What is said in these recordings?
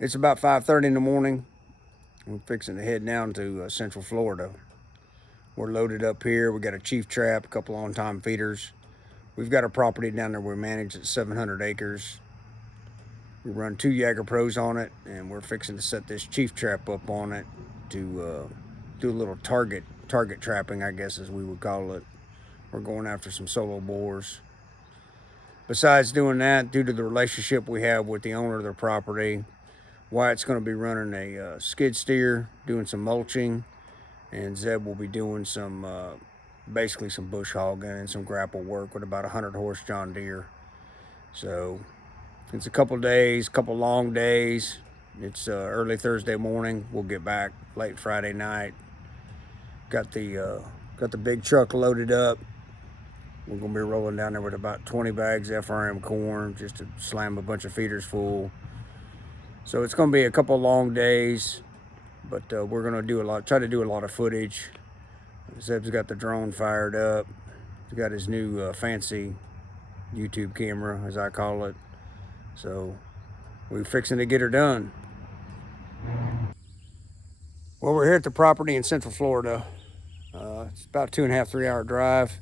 It's about 5:30 in the morning. We're fixing to head down to Central Florida. We're loaded up here. We got a chief trap, a couple on-time feeders. We've got a property down there we manage at 700 acres. We run 2 Jaeger Pros on it, and we're fixing to set this chief trap up on it to do a little target trapping, I guess as we would call it. We're going after some solo boars. Besides doing that, due to the relationship we have with the owner of the property, Wyatt's going to be running a skid steer, doing some mulching, and Zeb will be doing some basically some bush hogging and some grapple work with about 100 horse John Deere. So it's a couple days, couple long days. It's early Thursday morning. We'll get back late Friday night. Got the big truck loaded up. We're gonna be rolling down there with about 20 bags FRM corn, just to slam a bunch of feeders full. So it's gonna be a couple long days, but we're gonna try to do a lot of footage. Zeb's got the drone fired up. He's got his new fancy YouTube camera, as I call it. So we're fixing to get her done. Well, we're here at the property in Central Florida. It's about a 2.5, 3 hour drive.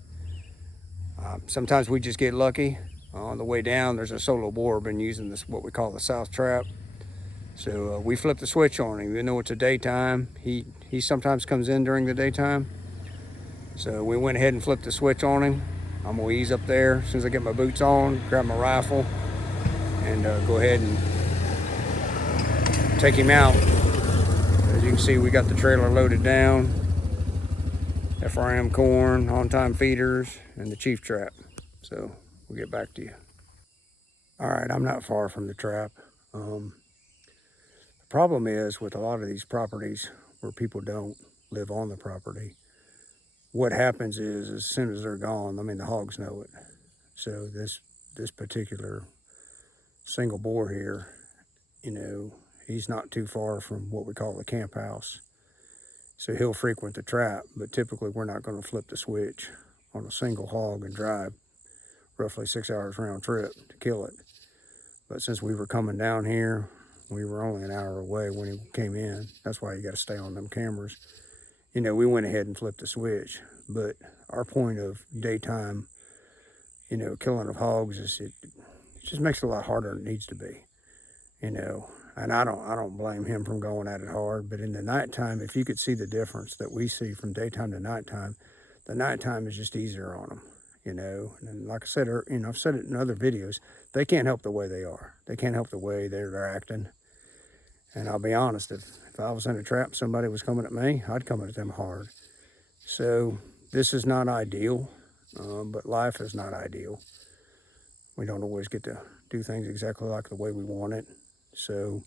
Sometimes we just get lucky. On the way down, there's a solo boar been using this, what we call the South Trap. So we flip the switch on him, even though it's a daytime. He sometimes comes in during the daytime. So we went ahead and flipped the switch on him. I'm gonna ease up there as soon as I get my boots on, grab my rifle, and go ahead and take him out. As you can see, we got the trailer loaded down. FRM corn, on-time feeders, and the chief trap. So we'll get back to you. All right, I'm not far from the trap. The problem is with a lot of these properties where people don't live on the property, what happens is as soon as they're gone, I mean, the hogs know it. So this particular single boar here, he's not too far from what we call the camp house. So he'll frequent the trap, but typically we're not going to flip the switch on a single hog and drive roughly 6 hours round trip to kill it. But since we were coming down here, we were only an hour away when he came in. That's why you got to stay on them cameras. We went ahead and flipped the switch. But our point of daytime, killing of hogs is it just makes it a lot harder than it needs to be. And I don't blame him from going at it hard, but in the nighttime, if you could see the difference that we see from daytime to nighttime, the nighttime is just easier on them, And like I said, I've said it in other videos, they can't help the way they are. They can't help the way they're acting. And I'll be honest, if I was in a trap, somebody was coming at me, I'd come at them hard. So this is not ideal, but life is not ideal. We don't always get to do things exactly like the way we want it. So,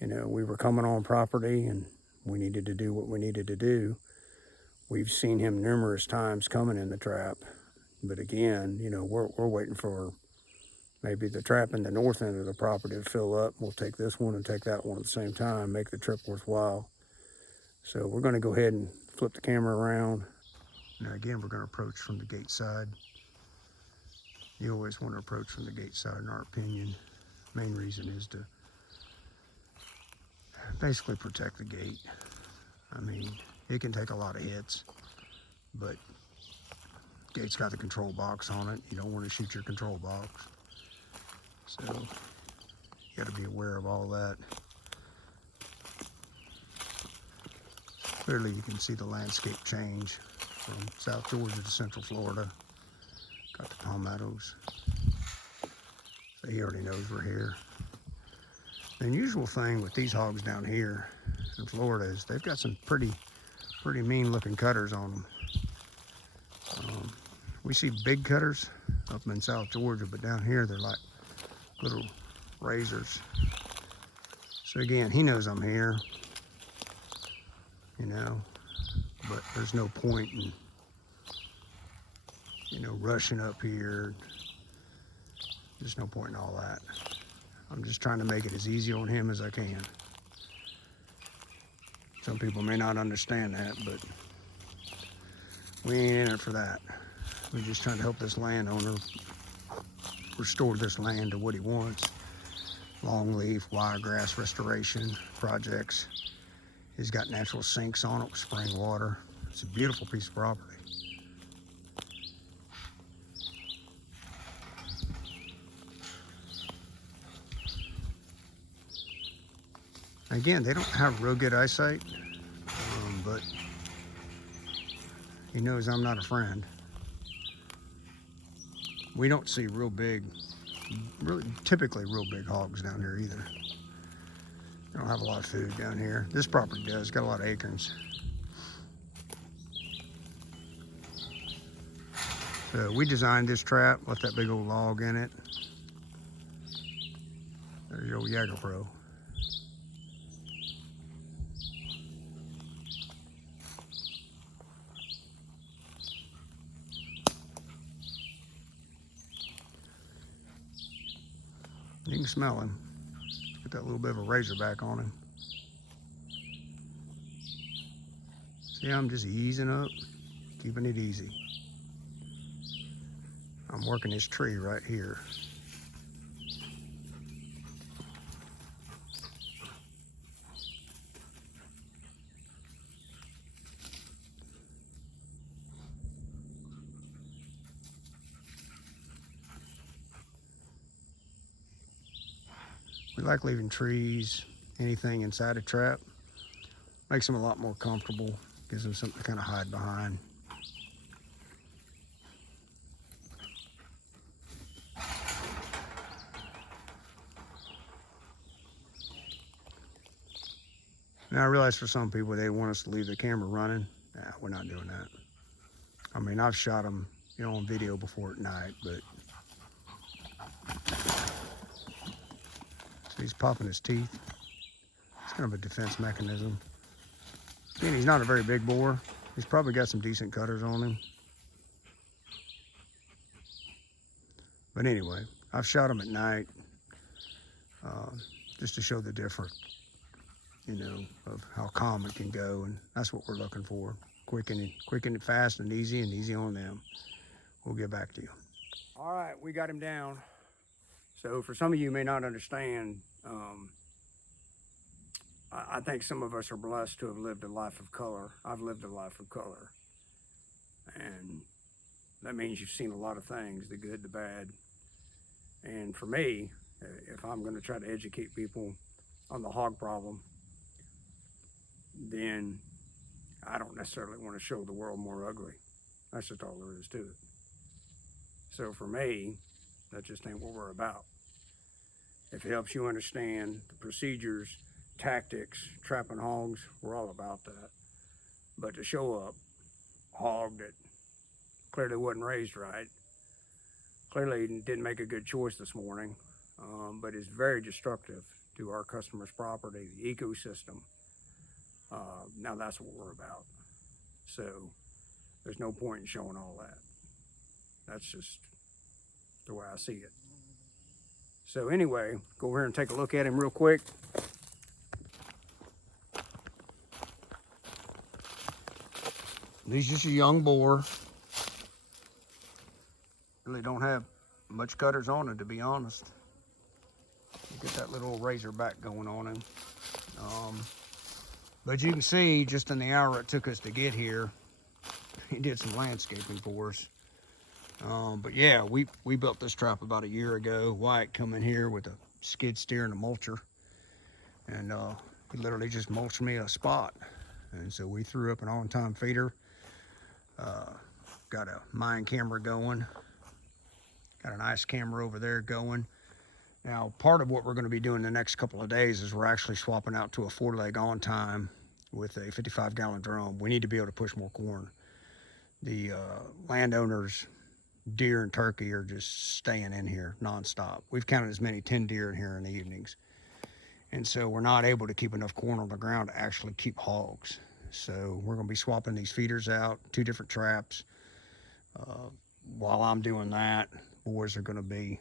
we were coming on property and we needed to do what we needed to do. We've seen him numerous times coming in the trap. But again, we're waiting for maybe the trap in the north end of the property to fill up. We'll take this one and take that one at the same time, make the trip worthwhile. So we're going to go ahead and flip the camera around. Now again, we're going to approach from the gate side. You always want to approach from the gate side, in our opinion. Main reason is to basically protect the gate. I mean, it can take a lot of hits, but gate's got the control box on it. You don't want to shoot your control box. So you got to be aware of all that. Clearly you can see the landscape change from South Georgia to Central Florida. Got the palmettos. So he already knows we're here. The unusual thing with these hogs down here in Florida is they've got some pretty mean looking cutters on them. We see big cutters up in South Georgia, but down here they're like little razors. So again, he knows I'm here, but there's no point in, rushing up here. There's no point in all that. I'm just trying to make it as easy on him as I can. Some people may not understand that, but we ain't in it for that. We're just trying to help this landowner restore this land to what he wants. longleaf, wiregrass restoration projects. He's got natural sinks on it with spring water. It's a beautiful piece of property. Again, they don't have real good eyesight, but he knows I'm not a friend. We don't see typically real big hogs down here either. They don't have a lot of food down here. This property does, got a lot of acorns. So we designed this trap, left that big old log in it. There's your old Jagger Pro. You can smell him. Get that little bit of a razorback on him. See, I'm just easing up, keeping it easy. I'm working this tree right here. We like leaving trees, anything inside a trap. Makes them a lot more comfortable, gives them something to kind of hide behind. Now I realize for some people they want us to leave the camera running. Nah, we're not doing that. I mean, I've shot them, on video before at night, but so he's popping his teeth. It's kind of a defense mechanism. Again, he's not a very big boar. He's probably got some decent cutters on him. But anyway, I've shot him at night just to show the difference, of how calm it can go, and that's what we're looking for. Quick and fast and easy on them. We'll get back to you. All right, we got him down. So for some of you may not understand, I think some of us are blessed to have lived a life of color. I've lived a life of color. And that means you've seen a lot of things, the good, the bad. And for me, if I'm going to try to educate people on the hog problem, then I don't necessarily want to show the world more ugly. That's just all there is to it. So for me, that just ain't what we're about. If it helps you understand the procedures, tactics, trapping hogs, we're all about that. But to show up a hog that clearly wasn't raised right, clearly didn't make a good choice this morning, but is very destructive to our customers' property, the ecosystem, now that's what we're about. So there's no point in showing all that. That's just the way I see it. So anyway, go over here and take a look at him real quick. He's just a young boar. Really don't have much cutters on him, to be honest. Get that little razor back going on him. But you can see just in the hour it took us to get here, he did some landscaping for us. But yeah, we built this trap about a year ago. Wyatt come in here with a skid steer and a mulcher, and he literally just mulched me a spot. And so we threw up an on-time feeder. Got a mine camera going. Got an ice camera over there going. Now, part of what we're going to be doing the next couple of days is we're actually swapping out to a 4-leg on time with a 55-gallon drum. We need to be able to push more corn. The landowners, deer and turkey, are just staying in here nonstop. We've counted as many 10 deer in here in the evenings. And so we're not able to keep enough corn on the ground to actually keep hogs. So we're going to be swapping these feeders out, 2 different traps. While I'm doing that, boys are going to be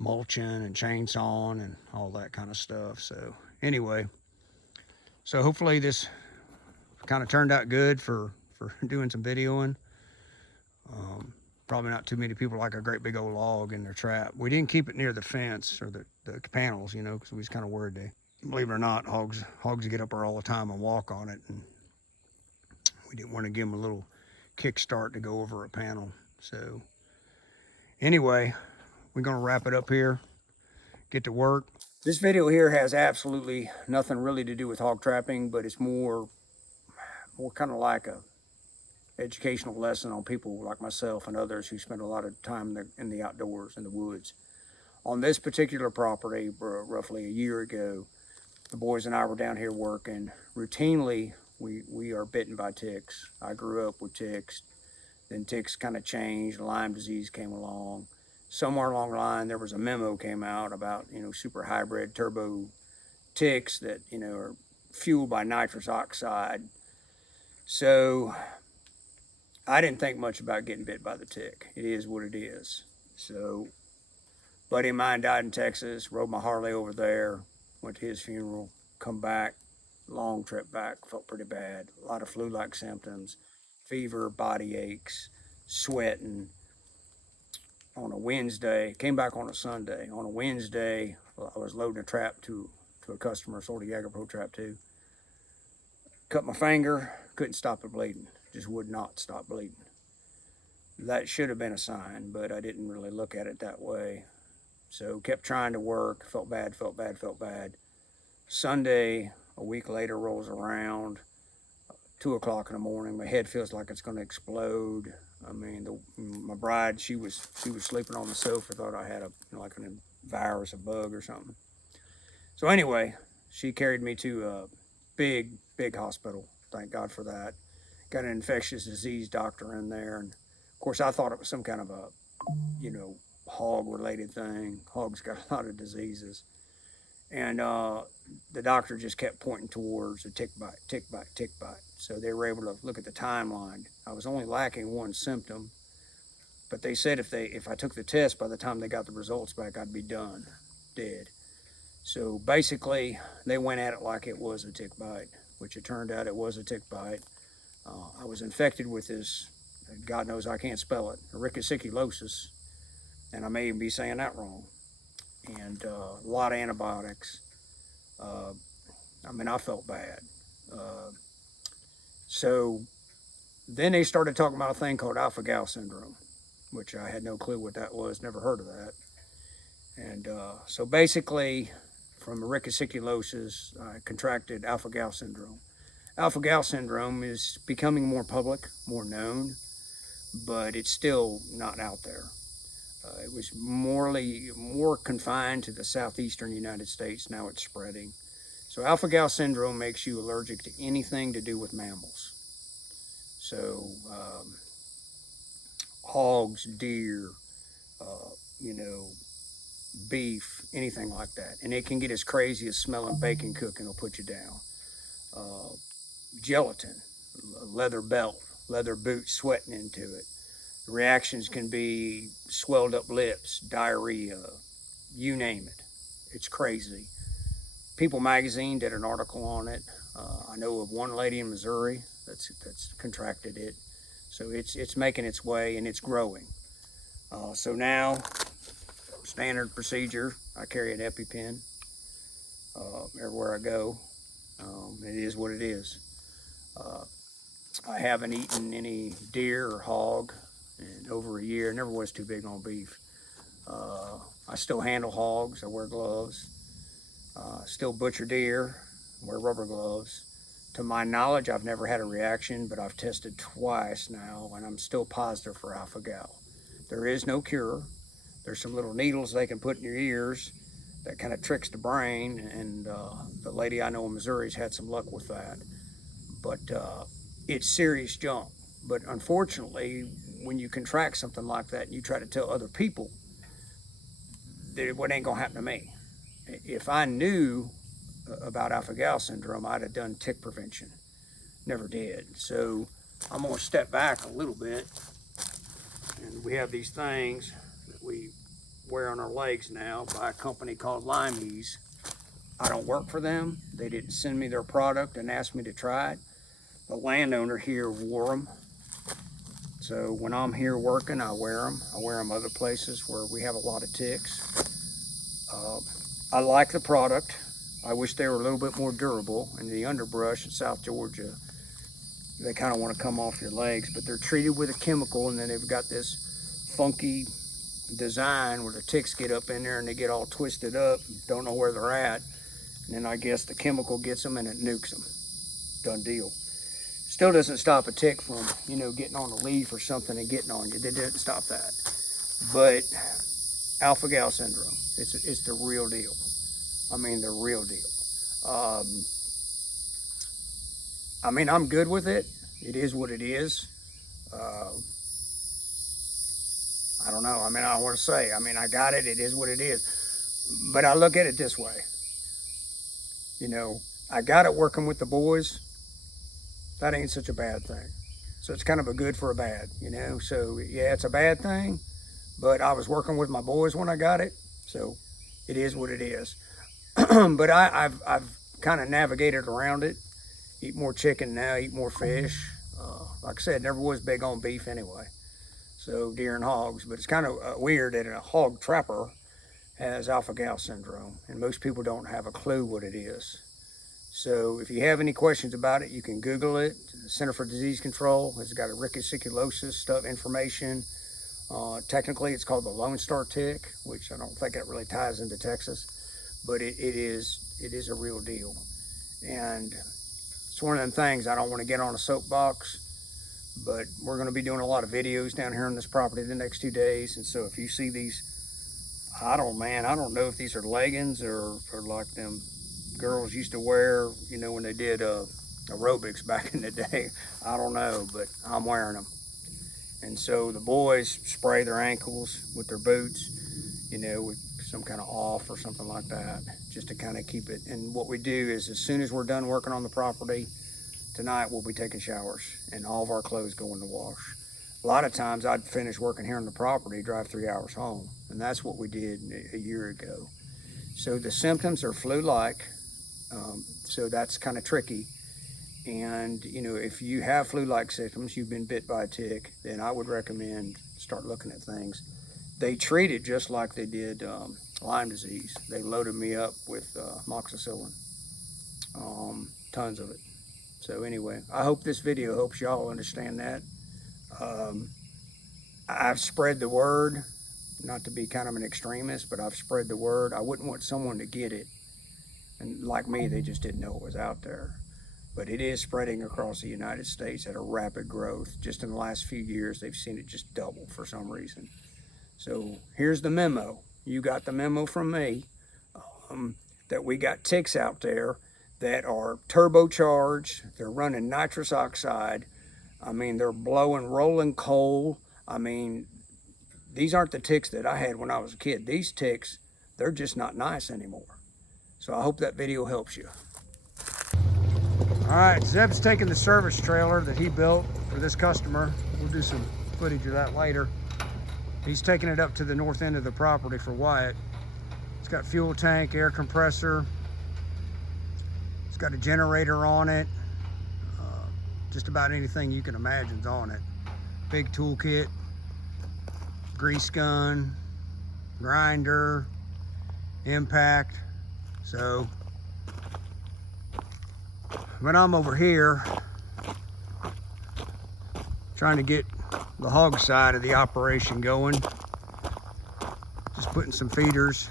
mulching and chainsawing and all that kind of stuff. So anyway, so hopefully this kind of turned out good for doing some videoing. probably not too many people like a great big old log in their trap. We didn't keep it near the fence or the panels, you know, because we was kind of worried they, believe it or not, hogs get up there all the time and walk on it, and we didn't want to give them a little kickstart to go over a panel. So anyway, we're gonna wrap it up here, get to work. This video here has absolutely nothing really to do with hog trapping, but it's more kind of like a educational lesson on people like myself and others who spend a lot of time in the outdoors, in the woods. On this particular property, roughly a year ago, the boys and I were down here working. Routinely, we are bitten by ticks. I grew up with ticks. Then ticks kind of changed. Lyme disease came along. Somewhere along the line, there was a memo came out about, you know, super hybrid turbo ticks that, you know, are fueled by nitrous oxide. So I didn't think much about getting bit by the tick. It is what it is. So a buddy of mine died in Texas, rode my Harley over there, went to his funeral, come back, long trip back, felt pretty bad. A lot of flu-like symptoms, fever, body aches, sweating. On a Wednesday, came back on a Sunday. On a Wednesday, I was loading a trap to a customer, sold a Jaeger Pro trap too. Cut my finger, couldn't stop it bleeding. Just would not stop bleeding. That should have been a sign, but I didn't really look at it that way. So kept trying to work, felt bad. Sunday, a week later, rolls around, 2 o'clock in the morning. My head feels like it's gonna explode. I mean, my bride, she was sleeping on the sofa, thought I had like a virus, a bug or something. So anyway, she carried me to a big hospital. Thank God for that. Got an infectious disease doctor in there, and of course I thought it was some kind of a, you know, hog related thing. Hogs got a lot of diseases. And the doctor just kept pointing towards a tick bite. So they were able to look at the timeline. I was only lacking one symptom, but they said if I took the test, by the time they got the results back, I'd be done, dead. So basically, they went at it like it was a tick bite, which it turned out it was a tick bite. I was infected with this, God knows I can't spell it, rickettsiosis, and I may even be saying that wrong. And a lot of antibiotics. I mean, I felt bad. So then they started talking about a thing called alpha-gal syndrome, which I had no clue what that was, never heard of that. And so basically, from rickettsiosis, I contracted alpha-gal syndrome. Alpha-gal syndrome is becoming more public, more known, but it's still not out there. It was more confined to the southeastern United States. Now it's spreading. So alpha-gal syndrome makes you allergic to anything to do with mammals. So hogs, deer, you know, beef, anything like that. And it can get as crazy as smelling bacon cooking will put you down. Gelatin, leather belt, leather boots, sweating into it. The reactions can be swelled up lips, diarrhea, you name it. It's crazy. People magazine did an article on it. I know of one lady in Missouri that's contracted it. So it's making its way and it's growing. So now, standard procedure, I carry an EpiPen everywhere I go. It is what it is. I haven't eaten any deer or hog in over a year. Never was too big on beef. I still handle hogs. I wear gloves. Still butcher deer, wear rubber gloves. To my knowledge, I've never had a reaction, but I've tested twice now, and I'm still positive for alpha-gal. There is no cure. There's some little needles they can put in your ears that kind of tricks the brain, and the lady I know in Missouri's had some luck with that. But it's serious junk. But unfortunately, when you contract something like that and you try to tell other people, that it ain't gonna happen to me. If I knew about alpha-gal syndrome, I'd have done tick prevention. Never did. So I'm gonna step back a little bit, and we have these things that we wear on our legs now by a company called Limeys. I don't work for them. They didn't send me their product and ask me to try it. The landowner here wore them. So when I'm here working, I wear them. I wear them other places where we have a lot of ticks. I like the product. I wish they were a little bit more durable. In the underbrush in South Georgia, they kind of want to come off your legs, but they're treated with a chemical, and then they've got this funky design where the ticks get up in there and they get all twisted up, don't know where they're at, and then I guess the chemical gets them and it nukes them. Done deal. Still doesn't stop a tick from, you know, getting on a leaf or something and getting on you. They didn't stop that. But alpha-gal syndrome, it's the real deal. I mean, the real deal. I mean, I'm good with it. It is what it is. I don't know. I mean, I don't want to say. I mean, I got it. It is what it is. But I look at it this way. You know, I got it working with the boys. That ain't such a bad thing. So it's kind of a good for a bad, you know. So yeah, it's a bad thing, but I was working with my boys when I got it. So it is what it is. But I've kind of navigated around it. Eat more chicken now, eat more fish. Like I said, never was big on beef anyway. So deer and hogs, but it's kind of weird that a hog trapper has alpha-gal syndrome, and most people don't have a clue what it is. So if you have any questions about it, you can Google it. The Center for Disease Control has got a rickettsiculosis stuff information. Technically, it's called the Lone Star tick, which I don't think that really ties into Texas, but it is a real deal. And it's one of them things, I don't want to get on a soapbox, but we're going to be doing a lot of videos down here on this property the next 2 days. And so if you see these, I don't know if these are leggings or like them girls used to wear, you know, when they did aerobics back in the day. I don't know, but I'm wearing them. And so the boys spray their ankles with their boots, you know, with some kind of off or something like that, just to kind of keep it. And what we do is, as soon as we're done working on the property, tonight we'll be taking showers and all of our clothes go in the wash. A lot of times I'd finish working here on the property, drive 3 hours home. And that's what we did a year ago. So the symptoms are flu-like. So that's kind of tricky. And, you know, if you have flu-like symptoms, you've been bit by a tick, then I would recommend start looking at things. They treat it just like they did Lyme disease. They loaded me up with amoxicillin, tons of it. So anyway, I hope this video helps y'all understand that. I've spread the word, not to be kind of an extremist, but I've spread the word. I wouldn't want someone to get it, and like me, they just didn't know it was out there. But it is spreading across the United States at a rapid growth. Just in the last few years, they've seen it just double for some reason. So here's the memo. You got the memo from me, that we got ticks out there that are turbocharged. They're running nitrous oxide. I mean, they're blowing rolling coal. I mean, these aren't the ticks that I had when I was a kid. These ticks, they're just not nice anymore. So I hope that video helps you. All right, Zeb's taking the service trailer that he built for this customer. We'll do some footage of that later. He's taking it up to the north end of the property for Wyatt. It's got fuel tank, air compressor. It's got a generator on it. Just about anything you can imagine's on it. Big toolkit, grease gun, grinder, impact. So when I'm over here trying to get the hog side of the operation going, just putting some feeders.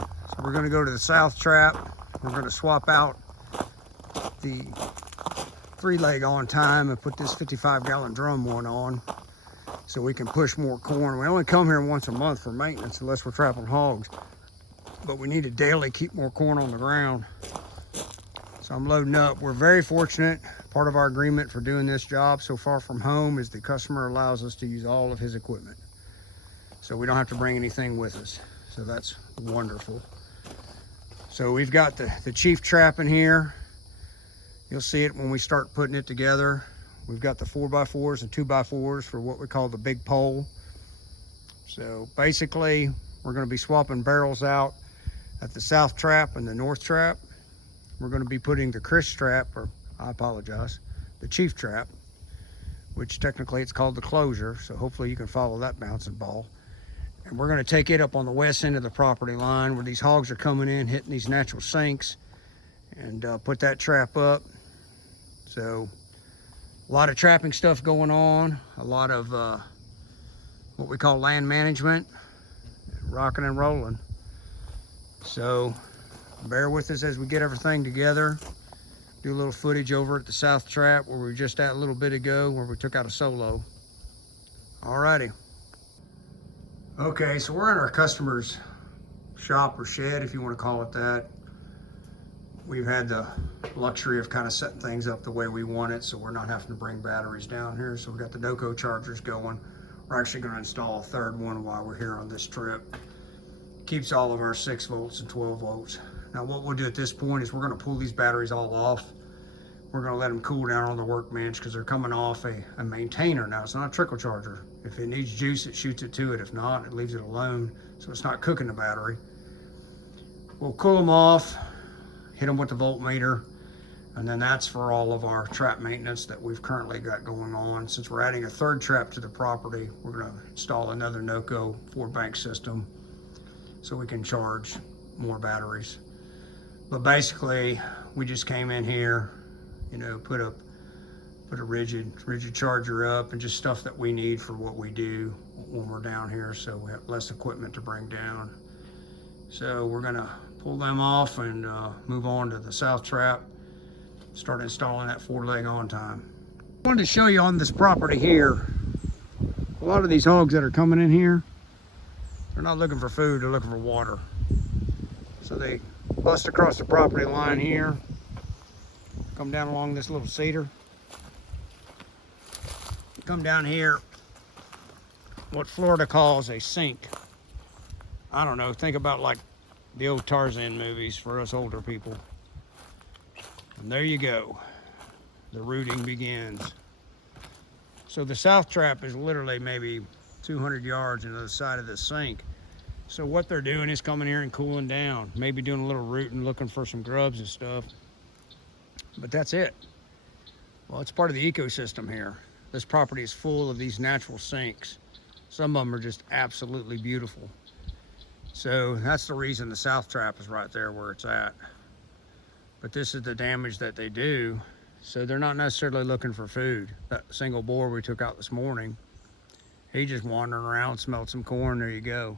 So we're going to go to the south trap. We're going to swap out the 3-leg on time and put this 55-gallon drum one on so we can push more corn. We only come here once a month for maintenance unless we're trapping hogs, but we need to daily keep more corn on the ground. So I'm loading up. We're very fortunate. Part of our agreement for doing this job so far from home is the customer allows us to use all of his equipment. So we don't have to bring anything with us. So that's wonderful. So we've got the chief trap in here. You'll see it when we start putting it together. We've got the 4x4s and 2x4s for what we call the big pole. So basically, we're going to be swapping barrels out at the south trap and the north trap. We're going to be putting the Chris trap, or I apologize, the chief trap, which technically it's called the closure. So hopefully you can follow that bouncing ball. And we're gonna take it up on the west end of the property line where these hogs are coming in, hitting these natural sinks, and put that trap up. So a lot of trapping stuff going on, a lot of what we call land management, rocking and rolling. So bear with us as we get everything together. Do a little footage over at the south trap where we were just at a little bit ago, where we took out a solo. Alrighty. Okay, so we're in our customer's shop or shed, if you want to call it that. We've had the luxury of kind of setting things up the way we want it, so we're not having to bring batteries down here. So we've got the Doco chargers going. We're actually going to install a third one while we're here on this trip. Keeps all of our 6 volts and 12 volts. Now what we'll do at this point is we're going to pull these batteries all off. We're going to let them cool down on the workbench because they're coming off a maintainer. Now it's not a trickle charger. If it needs juice, it shoots it to it. If not, it leaves it alone, so it's not cooking the battery. We'll cool them off, hit them with the voltmeter, and then that's for all of our trap maintenance that we've currently got going on. Since we're adding a third trap to the property, we're going to install another NOCO 4-bank system so we can charge more batteries. But basically, we just came in here, you know, put a rigid charger up and just stuff that we need for what we do when we're down here, so we have less equipment to bring down. So we're gonna pull them off and move on to the south trap, start installing that 4-leg on time. I wanted to show you on this property here, a lot of these hogs that are coming in here, they're not looking for food, they're looking for water. So they bust across the property line here, come down along this little cedar, come down here, what Florida calls a sink. I don't know, think about like the old Tarzan movies for us older people. And there you go, the rooting begins. So the south trap is literally maybe 200 yards into the side of the sink. So what they're doing is coming here and cooling down, maybe doing a little rooting, looking for some grubs and stuff. But that's it. Well, it's part of the ecosystem here. This property is full of these natural sinks. Some of them are just absolutely beautiful. So that's the reason the south trap is right there where it's at. But this is the damage that they do. So they're not necessarily looking for food. That single boar we took out this morning, he just wandering around, smelled some corn, there you go.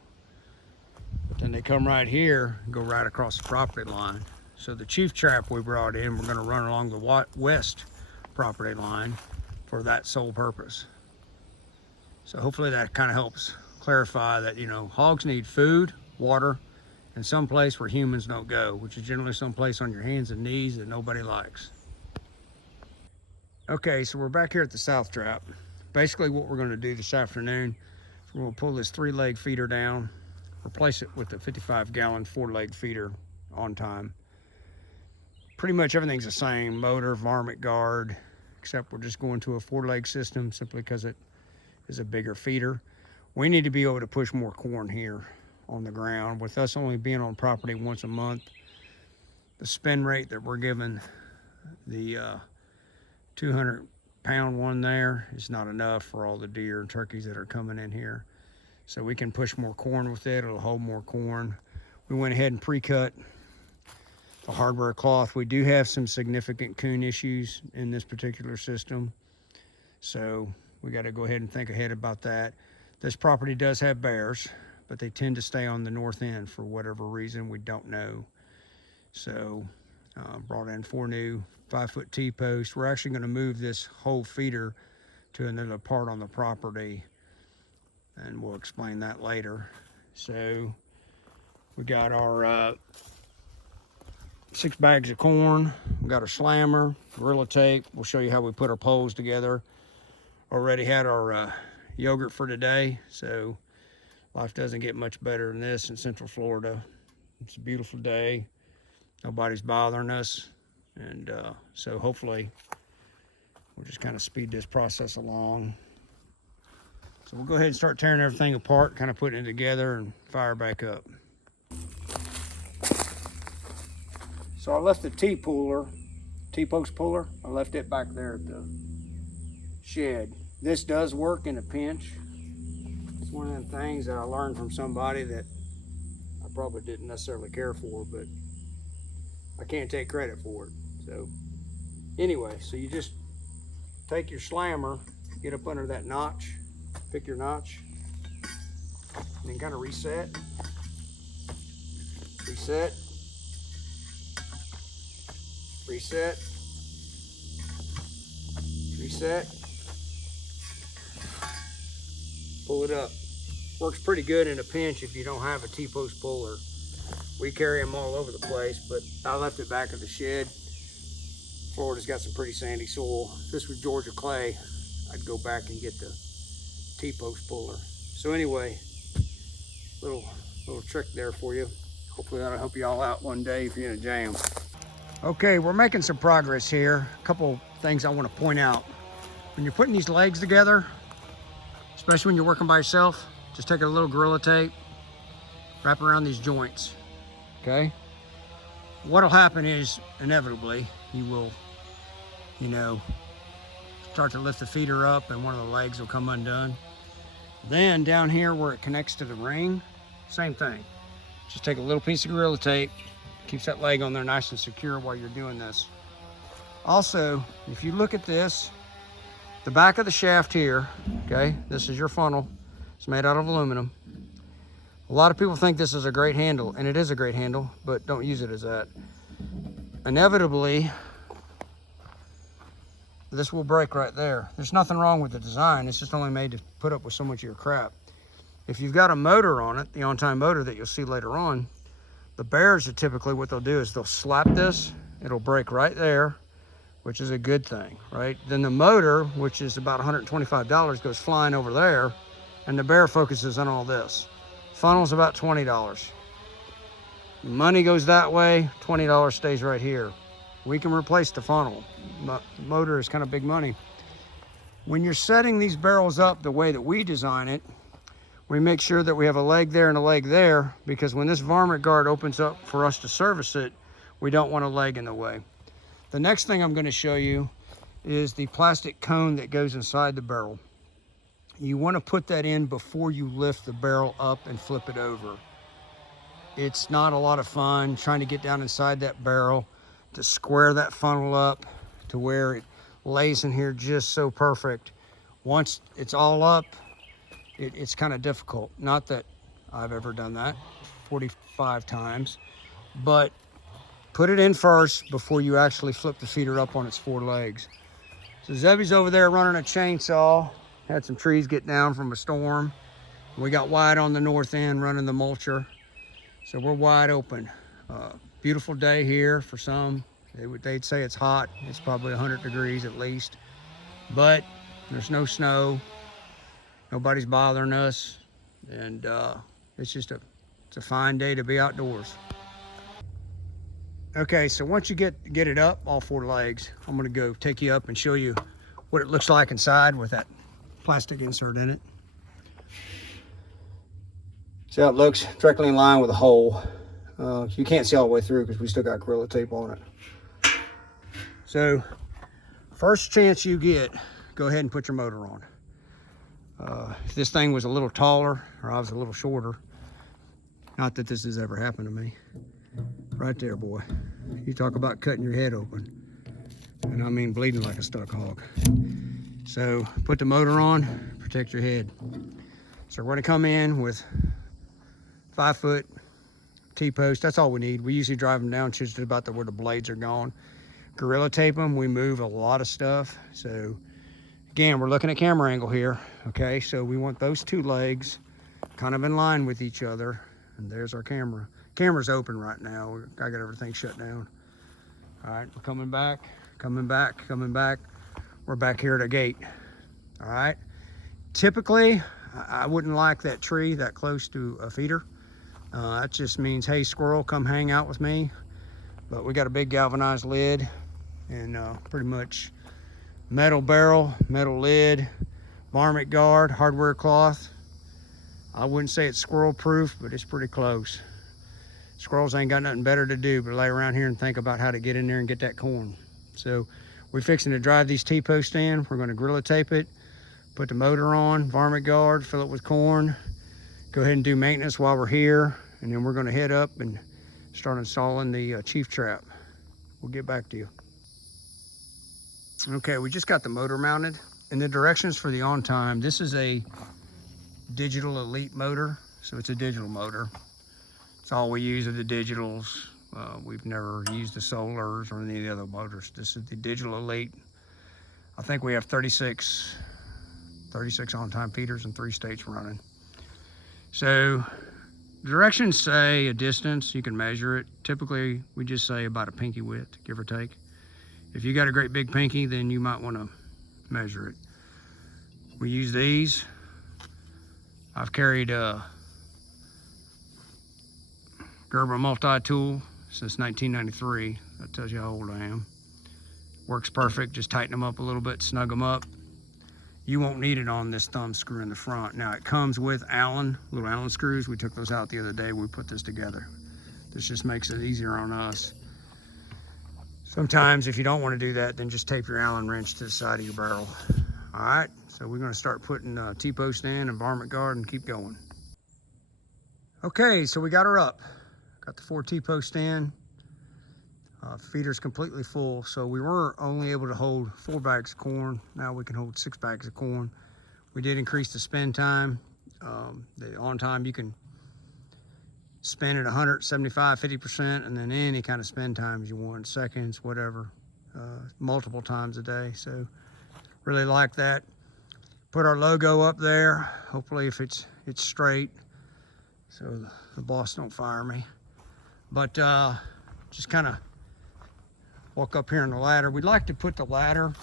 But then they come right here and go right across the property line. So the chief trap we brought in, we're gonna run along the west property line for that sole purpose. So hopefully that kind of helps clarify that, you know, hogs need food, water, and some place where humans don't go, which is generally some place on your hands and knees that nobody likes. Okay, so we're back here at the south trap. Basically what we're gonna do this afternoon, we're gonna pull this 3-leg feeder down, replace it with a 55-gallon 4-leg feeder on time. Pretty much everything's the same, motor, varmint guard, except we're just going to a 4-leg system simply because it is a bigger feeder. We need to be able to push more corn here on the ground. With us only being on property once a month, the spin rate that we're giving the 200-pound one there is not enough for all the deer and turkeys that are coming in here. So we can push more corn with it, it'll hold more corn. We went ahead and pre-cut the hardware cloth. We do have some significant coon issues in this particular system, so we got to go ahead and think ahead about that. This property does have bears, but they tend to stay on the north end for whatever reason, we don't know. So brought in 4 new 5-foot T-posts. We're actually going to move this whole feeder to another part on the property, and we'll explain that later. So we got our 6 bags of corn, we got our slammer, Gorilla Tape. We'll show you how we put our poles together. Already had our yogurt for today, so life doesn't get much better than this in Central Florida. It's a beautiful day, nobody's bothering us, and so hopefully we'll just kind of speed this process along. So we'll go ahead and start tearing everything apart, kind of putting it together and fire back up. So I left the T-post puller, I left it back there at the shed. This does work in a pinch. It's one of them things that I learned from somebody that I probably didn't necessarily care for, but I can't take credit for it. So anyway, so you just take your slammer, get up under that notch, pick your notch, and then kind of reset, reset, reset, reset, pull it up. Works pretty good in a pinch if you don't have a T-post puller. We carry them all over the place, but I left it back of the shed. Florida's got some pretty sandy soil. If this was Georgia clay, I'd go back and get the T-post puller. So anyway, little trick there for you. Hopefully that'll help you all out one day if you're in a jam. Okay, we're making some progress here. A couple things I want to point out. When you're putting these legs together, especially when you're working by yourself, just take a little Gorilla Tape, wrap around these joints, okay? What'll happen is, inevitably, you will, start to lift the feeder up and one of the legs will come undone. Then down here where it connects to the ring, same thing. Just take a little piece of Gorilla Tape, keeps that leg on there nice and secure while you're doing this. Also, if you look at this, the back of the shaft here, okay, this is your funnel. It's made out of aluminum. A lot of people think this is a great handle, and it is a great handle, but don't use it as that. Inevitably, this will break right there. There's nothing wrong with the design. It's just only made to put up with so much of your crap. If you've got a motor on it, the on-time motor that you'll see later on, the bears are typically, what they'll do is they'll slap this, it'll break right there, which is a good thing, right? Then the motor, which is about $125, goes flying over there, and the bear focuses on all this. Funnel's about $20. Money goes that way, $20 stays right here. We can replace the funnel. The motor is kind of big money. When you're setting these barrels up the way that we design it, we make sure that we have a leg there and a leg there, because when this varmint guard opens up for us to service it, we don't want a leg in the way. The next thing I'm going to show you is the plastic cone that goes inside the barrel. You want to put that in before you lift the barrel up and flip it over. It's not a lot of fun trying to get down inside that barrel to square that funnel up to where it lays in here just so perfect. Once it's all up, it's kind of difficult. Not that I've ever done that 45 times, but put it in first before you actually flip the feeder up on its 4 legs. So Zebby's over there running a chainsaw. Had some trees get down from a storm. We got Wyatt on the north end running the mulcher. So we're wide open. Beautiful day here for some. They'd say it's hot. It's probably 100 degrees at least. But there's no snow. Nobody's bothering us. And it's a fine day to be outdoors. Okay, so once you get it up, all 4 legs, I'm gonna go take you up and show you what it looks like inside with that plastic insert in it. See how it looks? Directly in line with a hole. You can't see all the way through because we still got Gorilla Tape on it. So, first chance you get, go ahead and put your motor on. If this thing was a little taller or I was a little shorter, not that this has ever happened to me. Right there, boy. You talk about cutting your head open. And I mean bleeding like a stuck hog. So put the motor on, protect your head. So we're gonna come in with 5-foot T-post. That's all we need. We usually drive them down just about where the blades are gone. Gorilla Tape them. We move a lot of stuff. So again, we're looking at camera angle here. Okay, so we want those 2 legs kind of in line with each other. And there's our camera. Camera's open right now. I got everything shut down. All right, we're coming back, coming back, coming back. We're back here at a gate. All right. Typically, I wouldn't like that tree that close to a feeder. That just means, hey, squirrel, come hang out with me. But we got a big galvanized lid and pretty much metal barrel, metal lid, varmint guard, hardware cloth. I wouldn't say it's squirrel proof, but it's pretty close. Squirrels ain't got nothing better to do but lay around here and think about how to get in there and get that corn. So we're fixing to drive these T-posts in. We're going to Gorilla Tape it, put the motor on, varmint guard, fill it with corn, go ahead and do maintenance while we're here, and then we're gonna head up and start installing the chief trap. We'll get back to you. Okay, we just got the motor mounted, and the directions for the on time, this is a digital elite motor, so it's a digital motor. It's all we use are the digitals. We've never used the solars or any of the other motors. This is the digital elite. I think we have 36 on-time feeders in 3 states running. So directions say a distance, you can measure it. Typically, we just say about a pinky width, give or take. If you got a great big pinky, then you might want to measure it. We use these. I've carried a Gerber multi-tool since 1993. That tells you how old I am. Works perfect. Just tighten them up a little bit, snug them up. You won't need it on this thumb screw in the front. Now it comes with little Allen screws. We took those out the other day. We put this together. This just makes it easier on us. Sometimes if you don't want to do that, then just tape your Allen wrench to the side of your barrel. All right, so we're going to start putting T-post in and varmint guard and keep going. Okay, so we got her up. Got the 4 T-posts in. Feeder's completely full, so we were only able to hold 4 bags of corn. Now we can hold 6 bags of corn. We did increase the spin time. The on time, you can spin at 100, 75, 50%, and then any kind of spin times you want, seconds, whatever, multiple times a day. So really like that. Put our logo up there. Hopefully if it's straight, so the boss don't fire me. But just kind of walk up here on the ladder. We'd like to put the ladder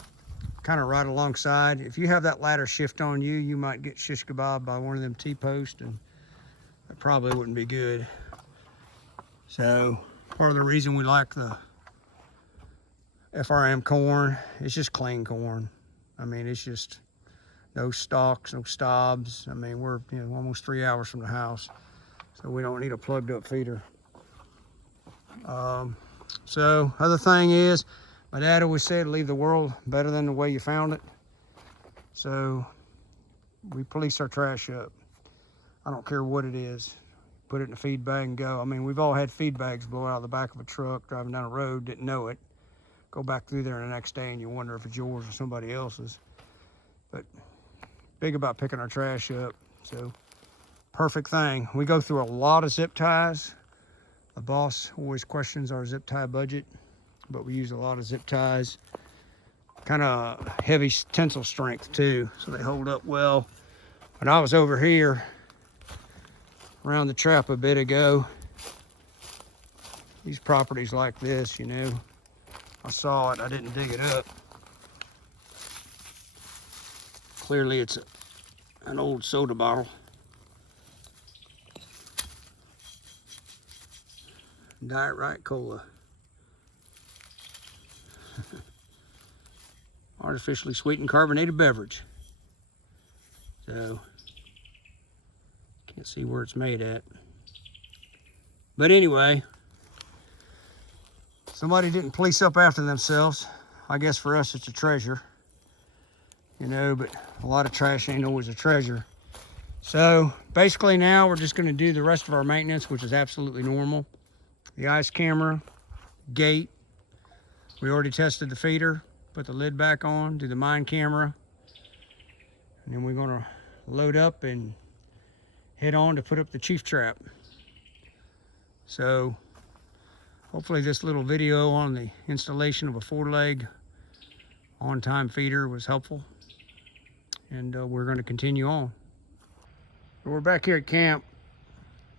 kind of right alongside. If you have that ladder shift on you, you might get shish kebab by one of them T-posts, and that probably wouldn't be good. So part of the reason we like the FRM corn, it's just clean corn. I mean, it's just no stalks, no stobs. I mean, we're almost 3 hours from the house, so we don't need a plugged up feeder. So other thing is, my dad always said, leave the world better than the way you found it. So we police our trash up. I don't care what it is. Put it in a feed bag and go. I mean, we've all had feed bags blow out of the back of a truck driving down a road, didn't know it. Go back through there the next day and you wonder if it's yours or somebody else's. But big about picking our trash up. So perfect thing. We go through a lot of zip ties. The boss always questions our zip tie budget, but we use a lot of zip ties. Kind of heavy tensile strength too, so they hold up well. When I was over here around the trap a bit ago, these properties like this, I saw it, I didn't dig it up. Clearly it's an old soda bottle. Diet Right Cola. Artificially sweetened carbonated beverage. So, can't see where it's made at. But anyway, somebody didn't police up after themselves. I guess for us it's a treasure. But a lot of trash ain't always a treasure. So basically now we're just gonna do the rest of our maintenance, which is absolutely normal. The ice camera, gate. We already tested the feeder, put the lid back on, do the mine camera. And then we're gonna load up and head on to put up the chief trap. So hopefully this little video on the installation of a 4-leg on-time feeder was helpful. And we're gonna continue on. So we're back here at camp.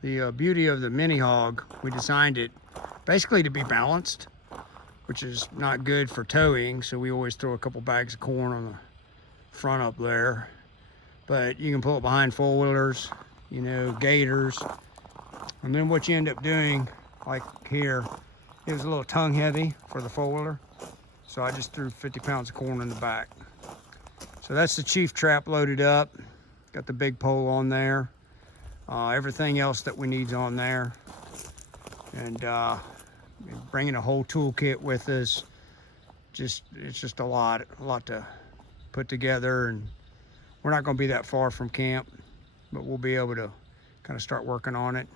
The beauty of the mini hog, we designed it basically to be balanced, which is not good for towing, so we always throw a couple bags of corn on the front up there. But you can pull it behind four-wheelers, gators. And then what you end up doing, like here, it was a little tongue heavy for the four-wheeler, so I just threw 50 pounds of corn in the back. So that's the chief trap loaded up. Got the big pole on there. Everything else that we need's on there. And bringing a whole toolkit with us, it's just a lot to put together. And We're not going to be that far from camp, but we'll be able to kind of start working on it.